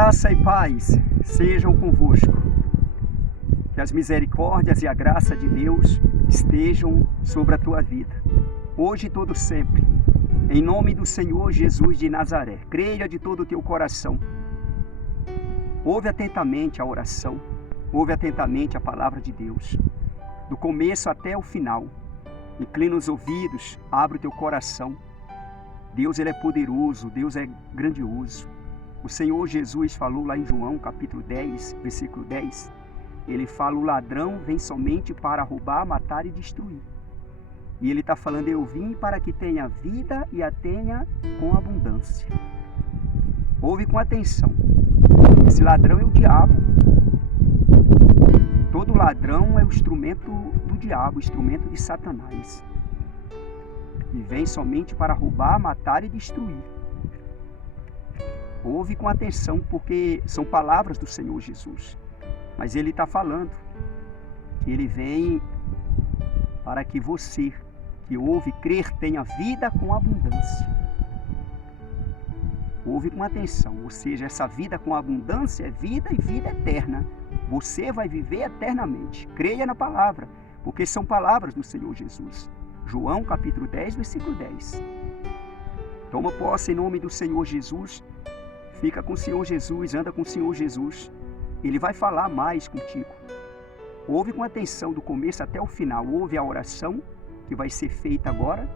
Graça e paz sejam convosco. Que as misericórdias e a graça de Deus estejam sobre a tua vida, hoje e todo sempre. Em nome do Senhor Jesus de Nazaré, creia de todo o teu coração. Ouve atentamente a oração, ouve atentamente a palavra de Deus, do começo até o final. Inclina os ouvidos, abre o teu coração. Deus, Ele é poderoso, Deus é grandioso. O Senhor Jesus falou lá em João, capítulo 10, versículo 10. Ele fala, o ladrão vem somente para roubar, matar e destruir. E Ele está falando, eu vim para que tenha vida e a tenha com abundância. Ouve com atenção. Esse ladrão é o diabo. Todo ladrão é o instrumento do diabo, o instrumento de Satanás. E vem somente para roubar, matar e destruir. Ouve com atenção, porque são palavras do Senhor Jesus. Mas Ele está falando que Ele vem para que você, que ouve crer, tenha vida com abundância. Ouve com atenção, ou seja, essa vida com abundância é vida e vida eterna. Você vai viver eternamente. Creia na palavra, porque são palavras do Senhor Jesus. João capítulo 10, versículo 10. Toma posse em nome do Senhor Jesus. Fica com o Senhor Jesus, anda com o Senhor Jesus. Ele vai falar mais contigo. Ouve com atenção do começo até o final. Ouve a oração que vai ser feita agora,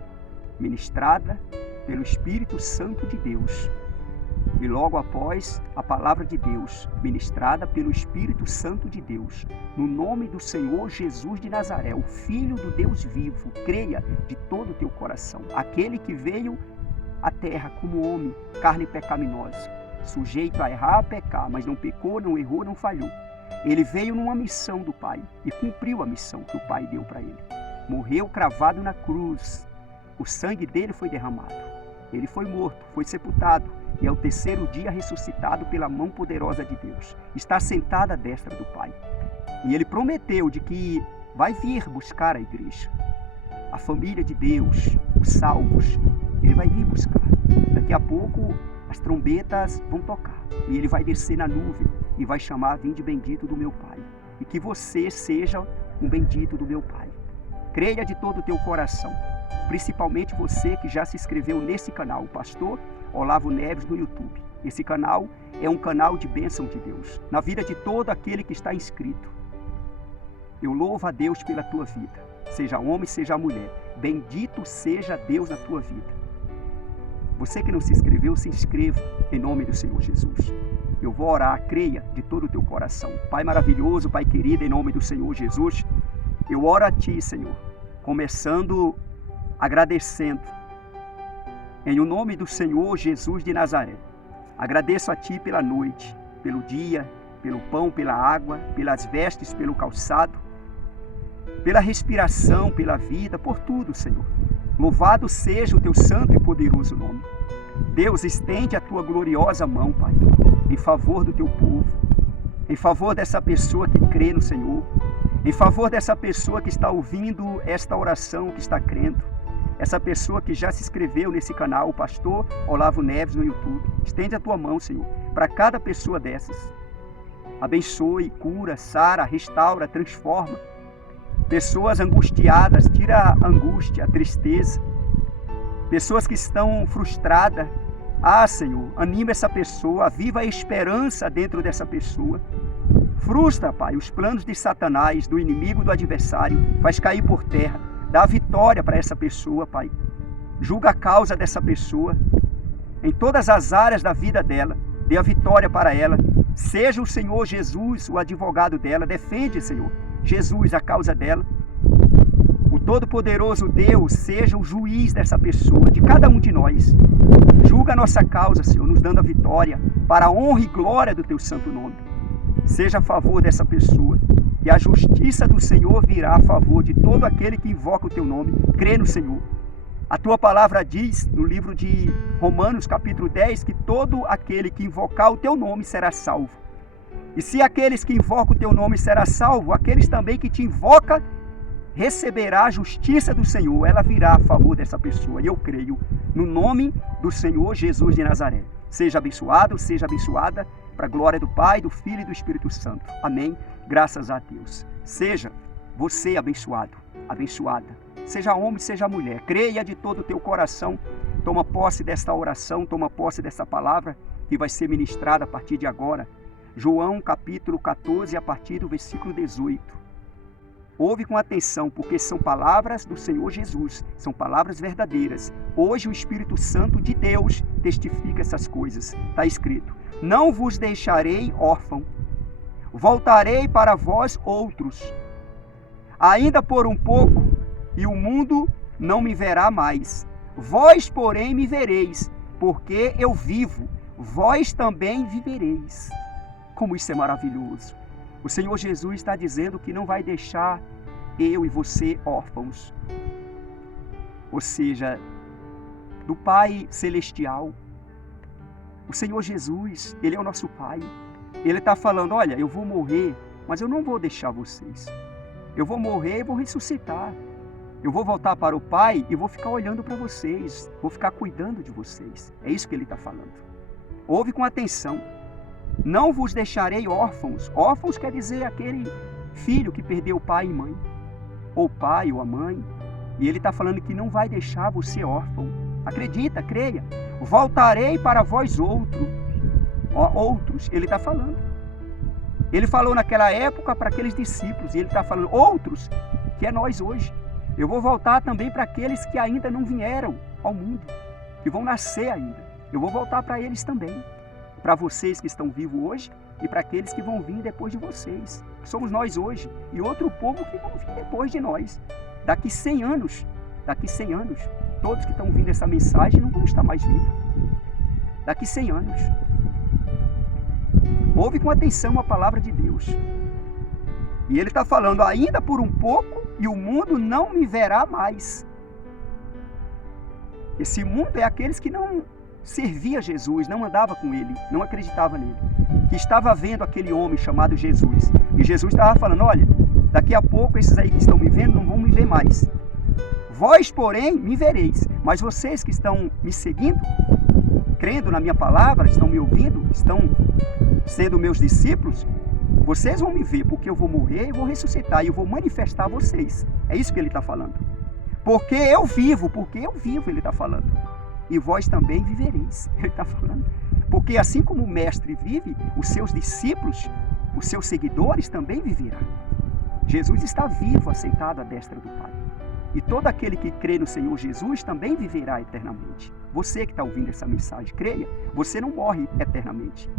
ministrada pelo Espírito Santo de Deus. E logo após, a palavra de Deus, ministrada pelo Espírito Santo de Deus. No nome do Senhor Jesus de Nazaré, o Filho do Deus vivo. Creia de todo o teu coração. Aquele que veio à terra como homem, carne pecaminosa, sujeito a errar, a pecar, mas não pecou, não errou, não falhou. Ele veio numa missão do Pai e cumpriu a missão que o Pai deu para ele. Morreu cravado na cruz. O sangue dele foi derramado. Ele foi morto, foi sepultado e ao terceiro dia ressuscitado pela mão poderosa de Deus. Está sentado à destra do Pai. E ele prometeu de que vai vir buscar a igreja, a família de Deus, os salvos. Ele vai vir buscar. Daqui a pouco as trombetas vão tocar e ele vai descer na nuvem e vai chamar, vinde bendito do meu Pai. E que você seja um bendito do meu Pai. Creia de todo o teu coração, principalmente você que já se inscreveu nesse canal, o Pastor Olavo Neves no YouTube. Esse canal é um canal de bênção de Deus, na vida de todo aquele que está inscrito. Eu louvo a Deus pela tua vida, seja homem, seja mulher. Bendito seja Deus na tua vida. Você que não se inscreveu, se inscreva em nome do Senhor Jesus. Eu vou orar, creia de todo o teu coração. Pai maravilhoso, Pai querido, em nome do Senhor Jesus, eu oro a Ti, Senhor, começando agradecendo. Em o nome do Senhor Jesus de Nazaré, agradeço a Ti pela noite, pelo dia, pelo pão, pela água, pelas vestes, pelo calçado, pela respiração, pela vida, por tudo, Senhor. Louvado seja o Teu santo e poderoso nome. Deus, estende a Tua gloriosa mão, Pai, em favor do Teu povo, em favor dessa pessoa que crê no Senhor, em favor dessa pessoa que está ouvindo esta oração, que está crendo, essa pessoa que já se inscreveu nesse canal, o Pastor Olavo Neves no YouTube. Estende a Tua mão, Senhor, para cada pessoa dessas. Abençoe, cura, sara, restaura, transforma. Pessoas angustiadas, tira a angústia, a tristeza. Pessoas que estão frustradas. Ah, Senhor, anima essa pessoa, aviva a esperança dentro dessa pessoa. Frustra, Pai, os planos de Satanás, do inimigo, do adversário. Faz cair por terra. Dá a vitória para essa pessoa, Pai. Julga a causa dessa pessoa. Em todas as áreas da vida dela. Dê a vitória para ela. Seja o Senhor Jesus o advogado dela. Defende, Senhor, Jesus, a causa dela. O Todo-Poderoso Deus seja o juiz dessa pessoa, de cada um de nós. Julga a nossa causa, Senhor, nos dando a vitória para a honra e glória do Teu santo nome. Seja a favor dessa pessoa. E a justiça do Senhor virá a favor de todo aquele que invoca o Teu nome, crê no Senhor. A Tua palavra diz, no livro de Romanos, capítulo 10, que todo aquele que invocar o Teu nome será salvo. E se aqueles que invocam o Teu nome será salvo, aqueles também que te invocam receberá a justiça do Senhor, ela virá a favor dessa pessoa. E eu creio no nome do Senhor Jesus de Nazaré. Seja abençoado, seja abençoada, para a glória do Pai, do Filho e do Espírito Santo. Amém? Graças a Deus. Seja você abençoado, abençoada. Seja homem, seja mulher. Creia de todo o teu coração. Toma posse desta oração, toma posse dessa palavra que vai ser ministrada a partir de agora. João capítulo 14, a partir do versículo 18. Ouve com atenção, porque são palavras do Senhor Jesus, são palavras verdadeiras. Hoje o Espírito Santo de Deus testifica essas coisas. Está escrito: não vos deixarei órfão, voltarei para vós outros. Ainda por um pouco, e o mundo não me verá mais. Vós, porém, me vereis, porque eu vivo, vós também vivereis. Como isso é maravilhoso! O Senhor Jesus está dizendo que não vai deixar eu e você órfãos. Ou seja, do Pai Celestial. O Senhor Jesus, Ele é o nosso Pai. Ele está falando, olha, eu vou morrer, mas eu não vou deixar vocês. Eu vou morrer e vou ressuscitar. Eu vou voltar para o Pai e vou ficar olhando para vocês. Vou ficar cuidando de vocês. É isso que Ele está falando. Ouve com atenção. Não vos deixarei órfãos. Órfãos quer dizer aquele filho que perdeu o pai e mãe. Ou o pai ou a mãe. E Ele está falando que não vai deixar você órfão. Acredita, creia. Voltarei para vós outros. Ele está falando. Ele falou naquela época para aqueles discípulos. E Ele está falando outros, que é nós hoje. Eu vou voltar também para aqueles que ainda não vieram ao mundo. Que vão nascer ainda. Eu vou voltar para eles também. Para vocês que estão vivos hoje e para aqueles que vão vir depois de vocês. Somos nós hoje e outro povo que vão vir depois de nós. Daqui 100 anos, todos que estão ouvindo essa mensagem não vão estar mais vivos. Daqui 100 anos. Ouve com atenção a palavra de Deus. E Ele está falando, ainda por um pouco e o mundo não me verá mais. Esse mundo é aqueles que não servia Jesus, não andava com Ele, não acreditava nele, que estava vendo aquele homem chamado Jesus. E Jesus estava falando, olha, daqui a pouco esses aí que estão me vendo não vão me ver mais. Vós, porém, me vereis. Mas vocês que estão me seguindo, crendo na minha palavra, estão me ouvindo, estão sendo meus discípulos, vocês vão me ver, porque eu vou morrer e vou ressuscitar, e eu vou manifestar a vocês. É isso que Ele está falando. Porque eu vivo, Ele está falando. E vós também vivereis, Ele está falando. Porque assim como o Mestre vive, os seus discípulos, os seus seguidores também viverão. Jesus está vivo, assentado à destra do Pai. E todo aquele que crê no Senhor Jesus também viverá eternamente. Você que está ouvindo essa mensagem, creia, você não morre eternamente.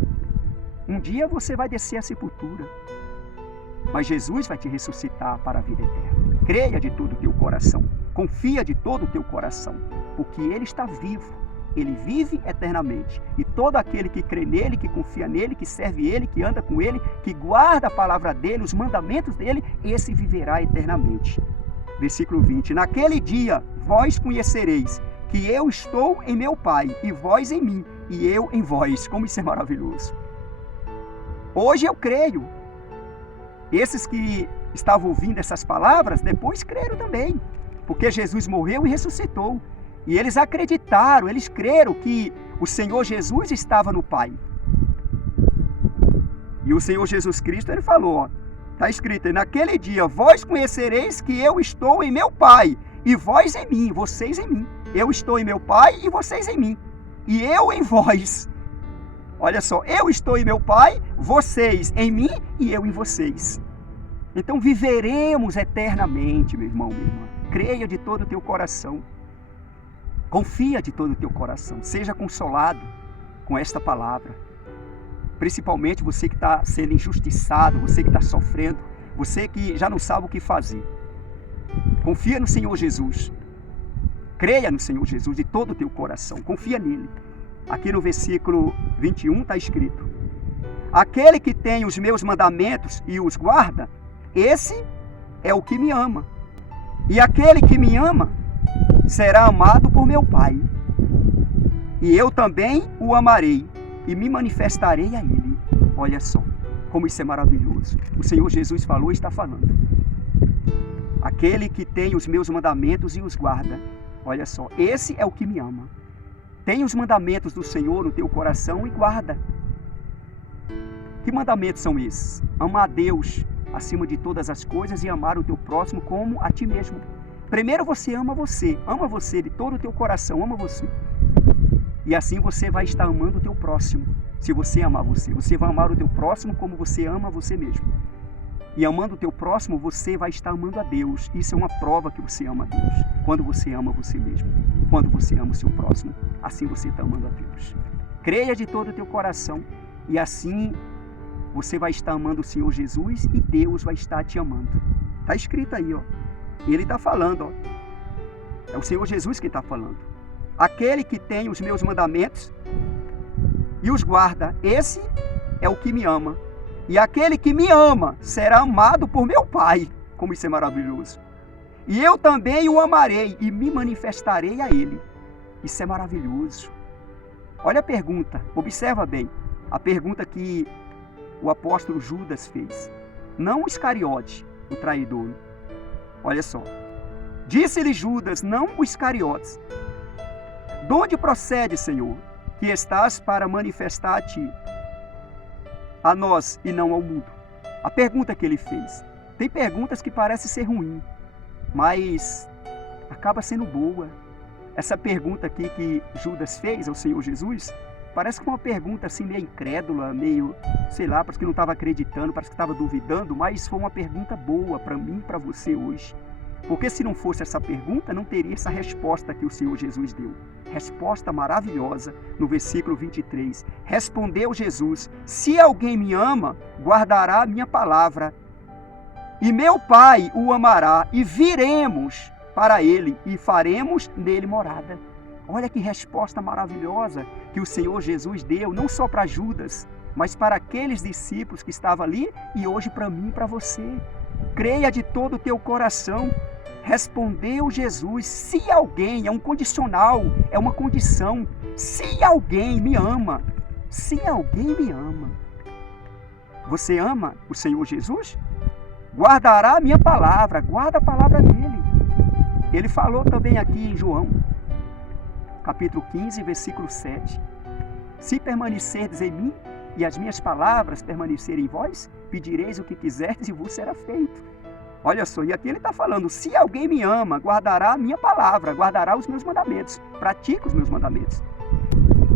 Um dia você vai descer à sepultura, mas Jesus vai te ressuscitar para a vida eterna. Creia de todo o teu coração, confia de todo o teu coração, porque Ele está vivo, Ele vive eternamente. E todo aquele que crê nele, que confia nele, que serve Ele, que anda com Ele, que guarda a palavra dEle, os mandamentos dEle, esse viverá eternamente. Versículo 20. Naquele dia vós conhecereis que eu estou em meu Pai, e vós em mim, e eu em vós. Como isso é maravilhoso. Hoje eu creio. Esses que estavam ouvindo essas palavras, depois creram também. Porque Jesus morreu e ressuscitou. E eles acreditaram, eles creram que o Senhor Jesus estava no Pai. E o Senhor Jesus Cristo, Ele falou, está escrito, naquele dia vós conhecereis que eu estou em meu Pai, e vós em mim, vocês em mim. Eu estou em meu Pai e vocês em mim. E eu em vós. Olha só, eu estou em meu Pai, vocês em mim e eu em vocês. Então viveremos eternamente, meu irmão, minha irmã. Creia de todo o teu coração. Confia de todo o teu coração. Seja consolado com esta palavra. Principalmente você que está sendo injustiçado, você que está sofrendo, você que já não sabe o que fazer. Confia no Senhor Jesus. Creia no Senhor Jesus de todo o teu coração. Confia nele. Aqui no versículo 21 está escrito: aquele que tem os meus mandamentos e os guarda, esse é o que me ama. E aquele que me ama será amado por meu Pai. E eu também o amarei e me manifestarei a ele. Olha só, como isso é maravilhoso. O Senhor Jesus falou e está falando. Aquele que tem os meus mandamentos e os guarda. Olha só, esse é o que me ama. Tem os mandamentos do Senhor no teu coração e guarda. Que mandamentos são esses? Amar a Deus acima de todas as coisas e amar o teu próximo como a ti mesmo. Primeiro você ama você de todo o teu coração, ama você. E assim você vai estar amando o teu próximo. Se você amar você vai amar o teu próximo como você ama você mesmo. E amando o teu próximo, você vai estar amando a Deus. Isso é uma prova que você ama a Deus. Quando você ama você mesmo, quando você ama o seu próximo, assim você está amando a Deus. Creia de todo o teu coração e assim você vai estar amando o Senhor Jesus e Deus vai estar te amando. Está escrito aí, ó. Ele está falando, ó. É o Senhor Jesus que está falando. Aquele que tem os meus mandamentos e os guarda, esse é o que me ama. E aquele que me ama será amado por meu Pai. Como isso é maravilhoso. E eu também o amarei e me manifestarei a ele. Isso é maravilhoso. Olha a pergunta, observa bem. A pergunta que o apóstolo Judas fez. Não o Iscariote, o traidor. Olha só. Disse-lhe Judas, não o Iscariotes. De onde procede, Senhor, que estás para manifestar a ti, a nós e não ao mundo? A pergunta que ele fez. Tem perguntas que parecem ser ruins, mas acaba sendo boa. Essa pergunta aqui que Judas fez ao Senhor Jesus, parece que uma pergunta assim meio incrédula, meio, sei lá, parece que não estava acreditando, parece que estava duvidando, mas foi uma pergunta boa para mim e para você hoje. Porque se não fosse essa pergunta, não teria essa resposta que o Senhor Jesus deu. Resposta maravilhosa no versículo 23. Respondeu Jesus, se alguém me ama, guardará a minha palavra. E meu Pai o amará, e viremos para ele, e faremos nele morada. Olha que resposta maravilhosa que o Senhor Jesus deu, não só para Judas, mas para aqueles discípulos que estavam ali, e hoje para mim e para você. Creia de todo o teu coração. Respondeu Jesus, se alguém, é um condicional, é uma condição, se alguém me ama, se alguém me ama. Você ama o Senhor Jesus? Guardará a minha palavra, guarda a palavra dele. Ele falou também aqui em João, capítulo 15, versículo 7. Se permanecerdes em mim e as minhas palavras permanecerem em vós, pedireis o que quiserdes e vos será feito. Olha só, e aqui ele está falando, se alguém me ama, guardará a minha palavra, guardará os meus mandamentos, pratica os meus mandamentos.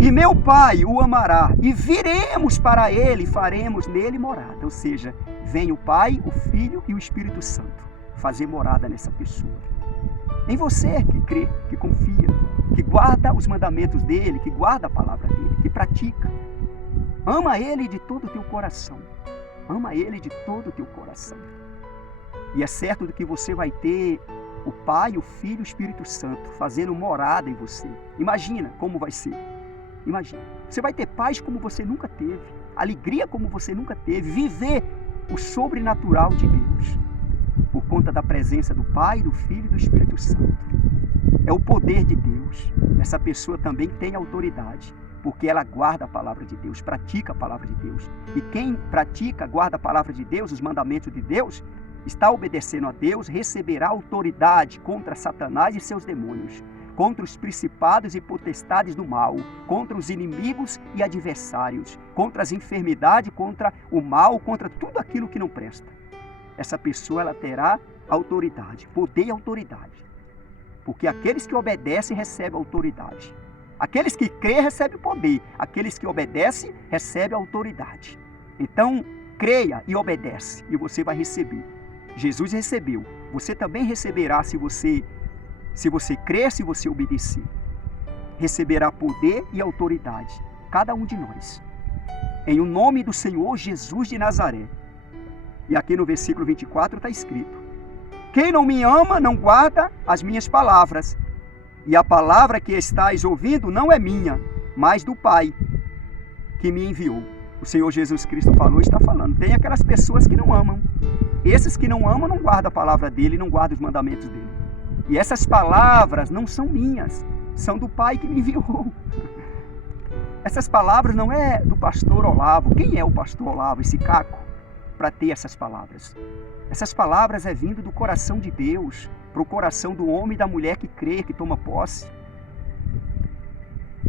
E meu Pai o amará, e viremos para ele, e faremos nele morada. Ou seja, vem o Pai, o Filho e o Espírito Santo fazer morada nessa pessoa. Em você que crê, que confia, que guarda os mandamentos dele, que guarda a palavra dele, que pratica. Ama ele de todo o teu coração. Ama ele de todo o teu coração. E é certo que você vai ter o Pai, o Filho e o Espírito Santo fazendo morada em você. Imagina como vai ser. Imagina. Você vai ter paz como você nunca teve. Alegria como você nunca teve. Viver o sobrenatural de Deus. Por conta da presença do Pai, do Filho e do Espírito Santo. É o poder de Deus. Essa pessoa também tem autoridade. Porque ela guarda a palavra de Deus, pratica a palavra de Deus. E quem pratica, guarda a palavra de Deus, os mandamentos de Deus, está obedecendo a Deus, receberá autoridade contra Satanás e seus demônios, contra os principados e potestades do mal, contra os inimigos e adversários, contra as enfermidades, contra o mal, contra tudo aquilo que não presta. Essa pessoa ela terá autoridade, poder e autoridade. Porque aqueles que obedecem recebem autoridade. Aqueles que creem recebem poder. Aqueles que obedecem recebem autoridade. Então, creia e obedece e você vai receber. Jesus recebeu. Você também receberá se você crer, se você obedecer. Receberá poder e autoridade. Cada um de nós. Em o nome do Senhor Jesus de Nazaré. E aqui no versículo 24 está escrito: quem não me ama não guarda as minhas palavras. E a palavra que estáis ouvindo não é minha, mas do Pai que me enviou. O Senhor Jesus Cristo falou e está falando. Tem aquelas pessoas que não amam. Esses que não amam não guardam a palavra dele, não guardam os mandamentos dele. E essas palavras não são minhas, são do Pai que me enviou. Essas palavras não é do pastor Olavo. Quem é o pastor Olavo, esse caco, para ter essas palavras? Essas palavras é vindo do coração de Deus, para o coração do homem e da mulher que crê, que toma posse.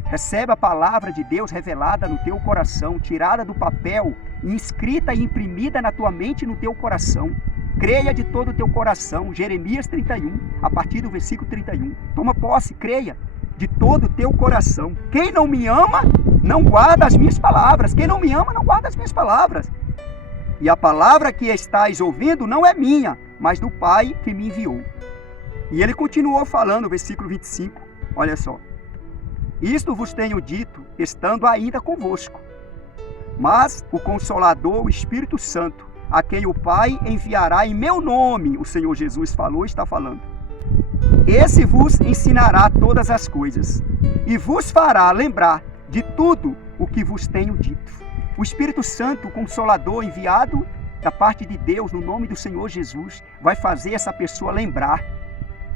Recebe a palavra de Deus revelada no teu coração, tirada do papel, inscrita e imprimida na tua mente e no teu coração. Creia de todo o teu coração. Jeremias 31, a partir do versículo 31. Toma posse, creia de todo o teu coração. Quem não me ama, não guarda as minhas palavras. Quem não me ama, não guarda as minhas palavras. E a palavra que estais ouvindo não é minha, mas do Pai que me enviou. E ele continuou falando, versículo 25. Olha só. Isto vos tenho dito, estando ainda convosco. Mas o Consolador, o Espírito Santo, a quem o Pai enviará em meu nome, o Senhor Jesus falou e está falando. Esse vos ensinará todas as coisas e vos fará lembrar de tudo o que vos tenho dito. O Espírito Santo, o Consolador enviado da parte de Deus no nome do Senhor Jesus, vai fazer essa pessoa lembrar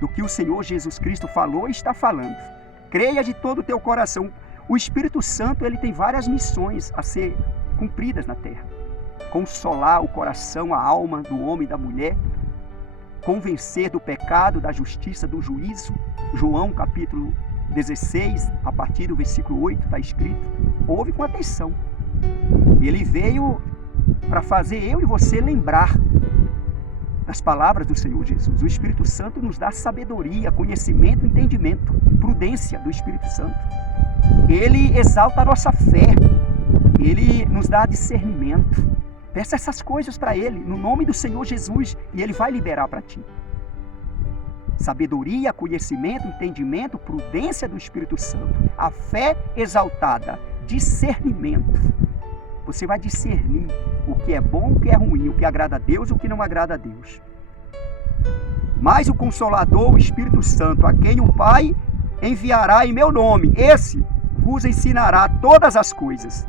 do que o Senhor Jesus Cristo falou e está falando. Creia de todo o teu coração. O Espírito Santo, ele tem várias missões a ser cumpridas na terra. Consolar o coração, a alma do homem e da mulher, convencer do pecado, da justiça, do juízo. João capítulo 16, a partir do versículo 8, está escrito. Ouve com atenção. Ele veio para fazer eu e você lembrar das palavras do Senhor Jesus. O Espírito Santo nos dá sabedoria, conhecimento, entendimento, prudência do Espírito Santo. Ele exalta a nossa fé. Ele nos dá discernimento. Peça essas coisas para Ele, no nome do Senhor Jesus, e Ele vai liberar para ti. Sabedoria, conhecimento, entendimento, prudência do Espírito Santo. A fé exaltada, discernimento. Você vai discernir o que é bom, o que é ruim, o que agrada a Deus e o que não agrada a Deus. Mas o Consolador, o Espírito Santo, a quem o Pai enviará em meu nome, esse vos ensinará todas as coisas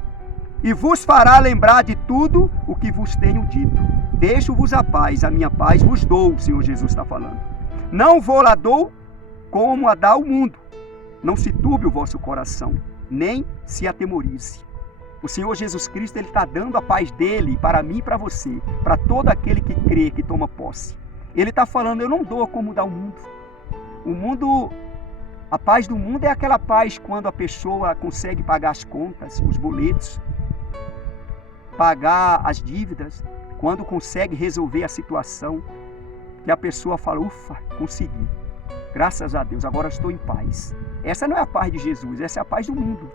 e vos fará lembrar de tudo o que vos tenho dito. Deixo-vos a minha paz vos dou, o Senhor Jesus está falando. Não vou lá dou como a dá o mundo. Não se turbe o vosso coração, nem se atemorize. O Senhor Jesus Cristo, Ele está dando a paz dEle para mim e para você, para todo aquele que crê, que toma posse. Ele está falando, eu não dou como dá o mundo. O mundo, a paz do mundo é aquela paz quando a pessoa consegue pagar as contas, os boletos, pagar as dívidas, quando consegue resolver a situação, que a pessoa fala, ufa, consegui. Graças a Deus, agora estou em paz. Essa não é a paz de Jesus, essa é a paz do mundo.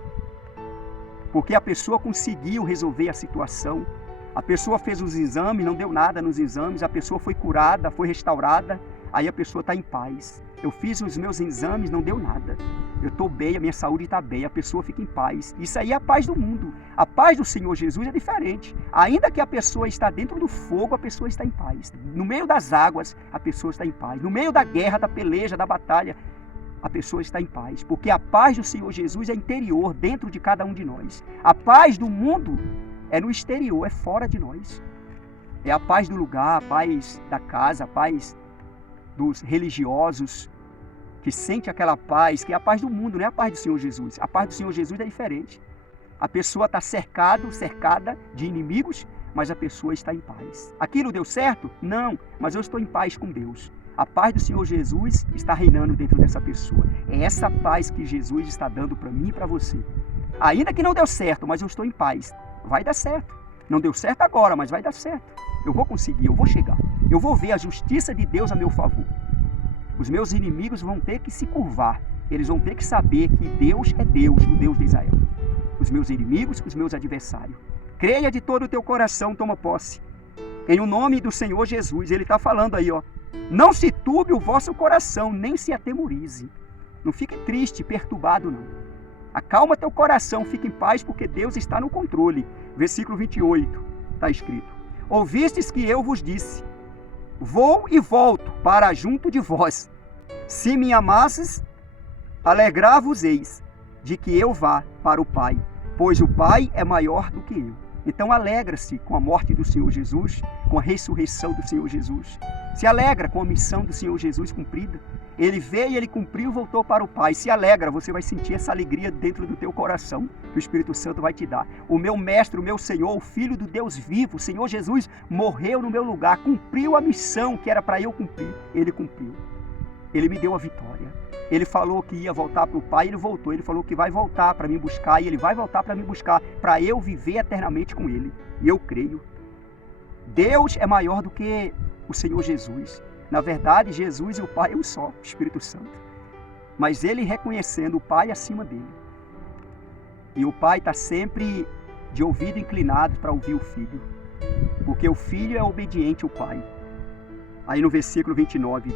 Porque a pessoa conseguiu resolver a situação, a pessoa fez os exames, não deu nada nos exames, a pessoa foi curada, foi restaurada, aí a pessoa está em paz. Eu fiz os meus exames, não deu nada. Eu estou bem, a minha saúde está bem, a pessoa fica em paz. Isso aí é a paz do mundo. A paz do Senhor Jesus é diferente. Ainda que a pessoa está dentro do fogo, a pessoa está em paz. No meio das águas, a pessoa está em paz. No meio da guerra, da peleja, da batalha, a pessoa está em paz. Porque a paz do Senhor Jesus é interior, dentro de cada um de nós. A paz do mundo é no exterior, é fora de nós. É a paz do lugar, a paz da casa, a paz dos religiosos, que sente aquela paz, que é a paz do mundo, não é a paz do Senhor Jesus. A paz do Senhor Jesus é diferente. A pessoa está cercada de inimigos, mas a pessoa está em paz. Aquilo deu certo? Não, mas eu estou em paz com Deus. A paz do Senhor Jesus está reinando dentro dessa pessoa. É essa paz que Jesus está dando para mim e para você. Ainda que não deu certo, mas eu estou em paz. Vai dar certo. Não deu certo agora, mas vai dar certo. Eu vou conseguir, eu vou chegar. Eu vou ver a justiça de Deus a meu favor. Os meus inimigos vão ter que se curvar. Eles vão ter que saber que Deus é Deus, o Deus de Israel. Os meus inimigos, os meus adversários. Creia de todo o teu coração, toma posse. Em o nome do Senhor Jesus, Ele está falando aí, ó. Não se turbe o vosso coração, nem se atemorize. Não fique triste, perturbado, não. Acalma teu coração, fique em paz, porque Deus está no controle. Versículo 28, está escrito. Ouvistes que eu vos disse, vou e volto para junto de vós. Se me amasses, alegrar-vos-eis de que eu vá para o Pai, pois o Pai é maior do que eu. Então alegra-se com a morte do Senhor Jesus, com a ressurreição do Senhor Jesus. Se alegra com a missão do Senhor Jesus cumprida. Ele veio, Ele cumpriu, voltou para o Pai. Se alegra, você vai sentir essa alegria dentro do teu coração, que o Espírito Santo vai te dar. O meu mestre, o meu Senhor, o Filho do Deus vivo, o Senhor Jesus, morreu no meu lugar, cumpriu a missão que era para eu cumprir. Ele cumpriu. Ele me deu a vitória. Ele falou que ia voltar para o Pai, ele voltou. Ele falou que vai voltar para me buscar, e ele vai voltar para me buscar, para eu viver eternamente com ele. E eu creio. Deus é maior do que o Senhor Jesus. Na verdade, Jesus e o Pai é um só, o Espírito Santo. Mas ele reconhecendo o Pai acima dele. E o Pai está sempre de ouvido inclinado para ouvir o Filho. Porque o Filho é obediente ao Pai. Aí no versículo 29.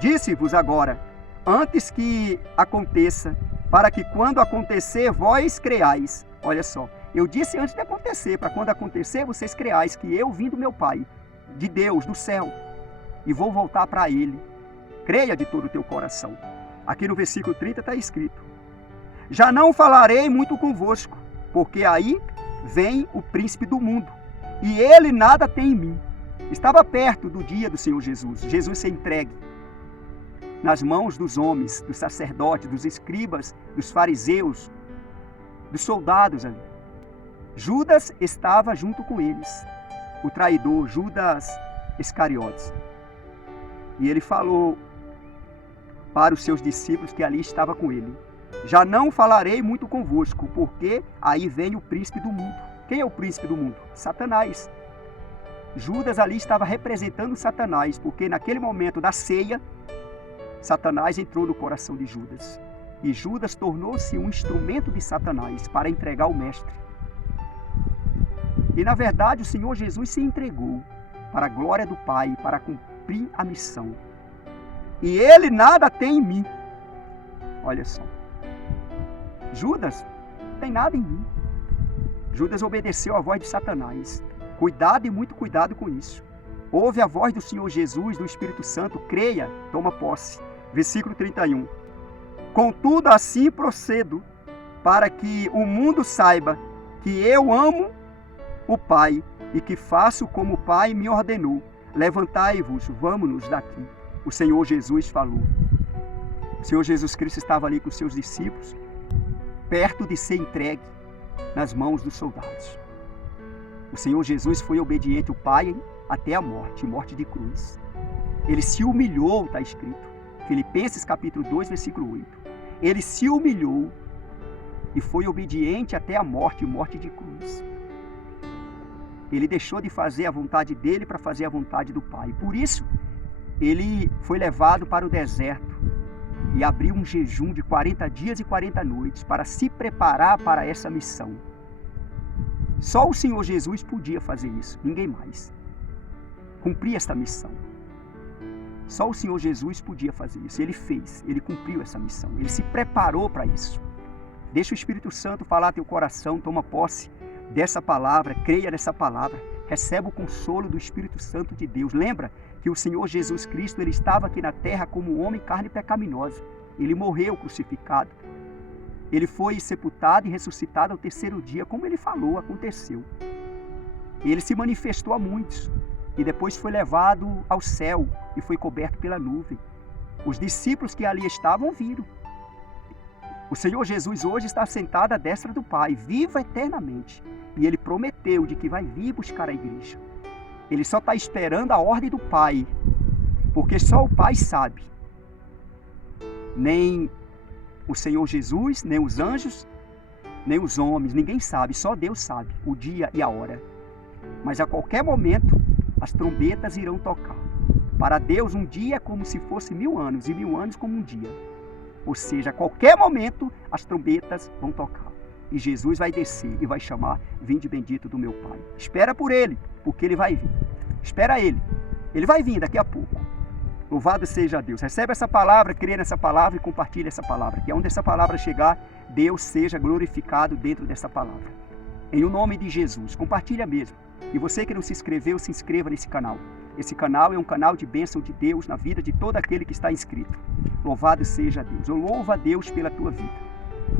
Disse-vos agora, antes que aconteça, para que quando acontecer, vós creais. Olha só, eu disse antes de acontecer, para quando acontecer, vocês creais que eu vim do meu Pai, de Deus, do céu, e vou voltar para Ele. Creia de todo o teu coração. Aqui no versículo 30 está escrito, já não falarei muito convosco, porque aí vem o príncipe do mundo, e ele nada tem em mim. Estava perto do dia do Senhor Jesus. Jesus ser entregue nas mãos dos homens, dos sacerdotes, dos escribas, dos fariseus, dos soldados ali. Judas estava junto com eles, o traidor, Judas Iscariotes. E ele falou para os seus discípulos que ali estava com ele, já não falarei muito convosco, porque aí vem o príncipe do mundo. Quem é o príncipe do mundo? Satanás. Judas ali estava representando Satanás, porque naquele momento da ceia, Satanás entrou no coração de Judas. E Judas tornou-se um instrumento de Satanás para entregar o mestre. E na verdade o Senhor Jesus se entregou para a glória do Pai, para cumprir a missão. E ele nada tem em mim. Olha só. Judas não tem nada em mim. Judas obedeceu à voz de Satanás. Cuidado e muito cuidado com isso. Ouve a voz do Senhor Jesus, do Espírito Santo, creia, toma posse. Versículo 31. Contudo, assim procedo, para que o mundo saiba que eu amo o Pai e que faço como o Pai me ordenou. Levantai-vos, vamos-nos daqui. O Senhor Jesus falou. O Senhor Jesus Cristo estava ali com os seus discípulos, perto de ser entregue nas mãos dos soldados. O Senhor Jesus foi obediente ao Pai até a morte, morte de cruz. Ele se humilhou, está escrito. Filipenses capítulo 2, versículo 8. Ele se humilhou e foi obediente até a morte, morte de cruz. Ele deixou de fazer a vontade dele para fazer a vontade do Pai. Por isso, ele foi levado para o deserto e abriu um jejum de 40 dias e 40 noites para se preparar para essa missão. Só o Senhor Jesus podia fazer isso, ninguém mais. Cumprir esta missão. Só o Senhor Jesus podia fazer isso. Ele fez, ele cumpriu essa missão. Ele se preparou para isso. Deixa o Espírito Santo falar teu coração, toma posse dessa palavra, creia nessa palavra. Receba o consolo do Espírito Santo de Deus. Lembra que o Senhor Jesus Cristo, ele estava aqui na terra como homem, carne pecaminosa. Ele morreu crucificado. Ele foi sepultado e ressuscitado ao terceiro dia, como ele falou, aconteceu. Ele se manifestou a muitos e depois foi levado ao céu e foi coberto pela nuvem. Os discípulos que ali estavam viram. O Senhor Jesus hoje está sentado à destra do Pai, vivo eternamente. E ele prometeu de que vai vir buscar a igreja. Ele só está esperando a ordem do Pai, porque só o Pai sabe. Nem o Senhor Jesus, nem os anjos, nem os homens, ninguém sabe, só Deus sabe o dia e a hora. Mas a qualquer momento as trombetas irão tocar. Para Deus um dia é como se fosse 1000 anos e 1000 anos como um dia. Ou seja, a qualquer momento as trombetas vão tocar. E Jesus vai descer e vai chamar, vinde bendito do meu Pai. Espera por Ele, porque Ele vai vir. Espera Ele. Ele vai vir daqui a pouco. Louvado seja Deus. Recebe essa palavra, crê nessa palavra e compartilha essa palavra. Que onde essa palavra chegar, Deus seja glorificado dentro dessa palavra. Em o nome de Jesus. Compartilha mesmo. E você que não se inscreveu, se inscreva nesse canal. Esse canal é um canal de bênção de Deus na vida de todo aquele que está inscrito. Louvado seja Deus. Eu louvo a Deus pela tua vida.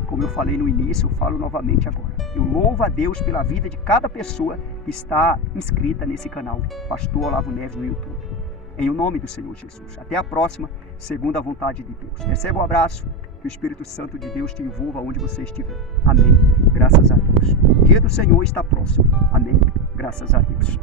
Como eu falei no início, eu falo novamente agora. Eu louvo a Deus pela vida de cada pessoa que está inscrita nesse canal. Pastor Olavo Neves no YouTube. Em o nome do Senhor Jesus. Até a próxima, segundo a vontade de Deus. Receba um abraço. Que o Espírito Santo de Deus te envolva onde você estiver. Amém. Graças a Deus. O dia do Senhor está próximo. Amém. Graças a Deus.